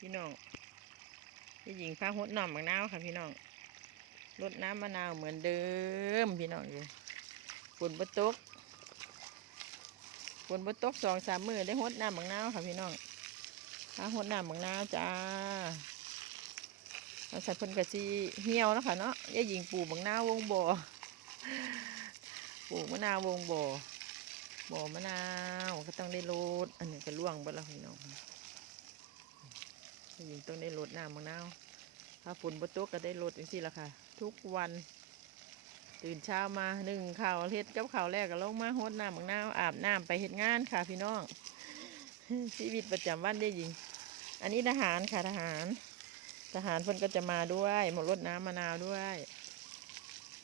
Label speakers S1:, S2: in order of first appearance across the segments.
S1: พี่น้องพี่หญิงพาหดหน้ำมะนาวค่ะพี่น้องรดน้ำมะนาวเหมือนเดิมพี่น้องอยู่ฝนบตกฝนบตกสองสามมือได้หดน้ำมะนาวค่ะพี่น้องพาหดน้ำมะนาวจ้าเราใส่เพิ่นกะซีเหี่ยวแล้วค่ะเนาะยายหญิงปลูกมะนาววงบ่อปลูกมะนาววงบ่อบ่อมะนาวก็ต้องได้โรดอันนี้ก็ล่วงไปแล้วพี่น้อง ยิงต้องได้ลดน้ำมะนาวถ้าฝนบตกก็ได้ลดอย่างนี้ละค่ะ ทุกวัน ตื่นเช้ามาหนึ่งข่าวเฮ็ดกับข่าวแรกก็ลงมาหดน้ำมะนาวอาบน้ำไปเฮ็ดงานค่ะพี่น้องชีวิตประจำวันได้ยิง อันนี้ทหารค่ะทหาร ทหารเพิ่นก็จะมาด้วยหมดรดน้ำมะนาวด้วย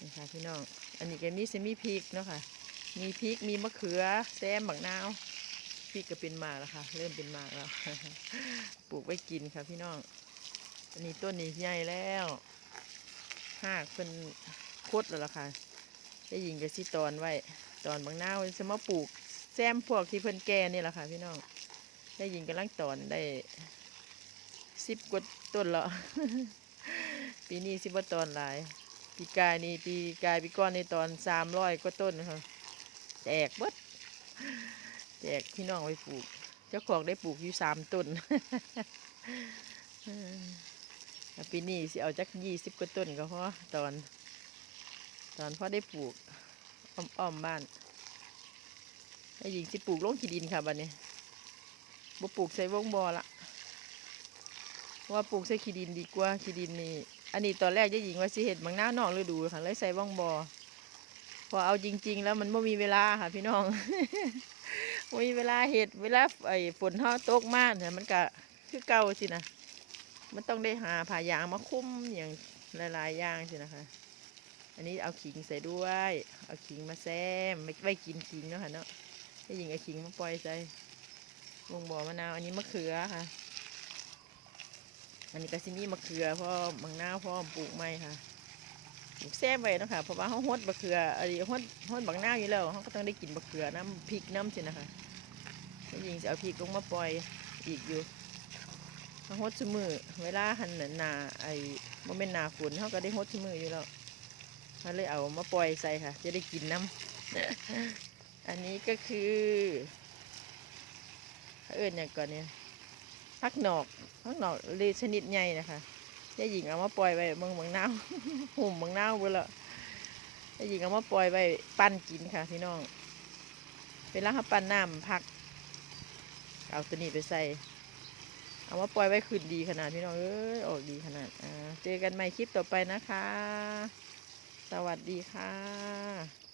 S1: นี่ค่ะพี่น้อง อันนี้ก็มีเซมีพริกเนาะค่ะ มีพริกมีมะเขือแซมบักนาว ริกก็เป็นหมากแล้วค่ะ เริ่มเป็นหมากแล้วปลูกไว้กินค่ะพี่น้องอันนี้ต้นนี้ใหญ่แล้วหากเป็นโคตรแล้วล่ะค่ะได้ยิงกับสิตอนไว้ตอนบางหน้าจะมาปลูกแซมพวกที่เพิ่นแก่นี่แหละค่ะ พี่น้องได้ยิงกำลังตอนได้สิบกว่าต้นแล้วปีนี้สิบว่าตอนหลายปีกายนี่ปีกายปีก้อนในตอนสามร้อยกว่าต้นค่ะแจกเบิด แจกพี่น้องไว้ปลูก เจ้าของได้ปลูกอยู่สามต้นปีนี้สิเอาจักยี่สิบกว่าต้นก็พอตอน ตอนพ่อได้ปลูกอ้อมๆบ้านไอ้หญิงสิปลูกลงขี้ดินค่ะบัดนี้บ่ปลูกใส่วงบอละเพราะว่าปลูกใส่ขี้ดินดีกว่าขี้ดินนี่อันนี้ตอนแรกยายหญิงว่าสิเห็ดบางหน้านอกฤดูค่ะเลยใส่ว่องบอพอเอาจริง ๆ แล้วมันไม่มีเวลาค่ะพี่น้อง บ่มีเวลาเห็ดเวลาไอ้ฝนเท่าตกมากเนี่ยมันก็คือเก่าสินะมันต้องได้หาผ่ายางมาคุ้มอย่างหลายๆอย่างสินะคะ อันนี้เอาขิงใส่ด้วย เอาขิงมาแซมไม่ไว้กินขิงเนาะค่ะเนาะให้ยิงเอาขิงมาปล่อยใส่วงบ่อมะนาวอันนี้มะเขือค่ะ อันนี้ก็สิมีมะเขือพ่อมังนาวพ่อปลูกไม้ค่ะปลูกแซมไว้เนาะค่ะเพราะว่าเขาฮดมะเขืออันนี้ฮดฮดบังนาวอยู่แล้วเขาก็ต้องได้กินมะเขือน้ำพริกน้ำสินะคะ ให้ยิงจะเอาพริกลงมาปล่อยอีกอยู่เขาฮดชมือเวลาหันน่ะหนาไอ้โมเมนหนาฝนเขาก็ได้ฮดชมืออยู่แล้วเขาเลยเอามาปล่อยใส่ค่ะ จะได้กินน้ำอันนี้ก็คือเขาเอิญอย่างก่อนเนี่ยพักหนอกพักหนอกเลยชนิดใหญ่นะคะยายหญิงเอามาปล่อยไว้เมืองเมืองนาวหุ่มเมืองนาวเบื่อละยายหญิงเอามาปล่อยไว้ปั้นกินค่ะพี่น้องเวลาเขาปั้นน้ำพัก เอาตัวนี้ไปใส่ เอามาปล่อยไว้คืนดีขนาดพี่น้องเอ้ยออกดีขนาดอ่าเจอกันใหม่คลิปต่อไปนะคะ สวัสดีค่ะ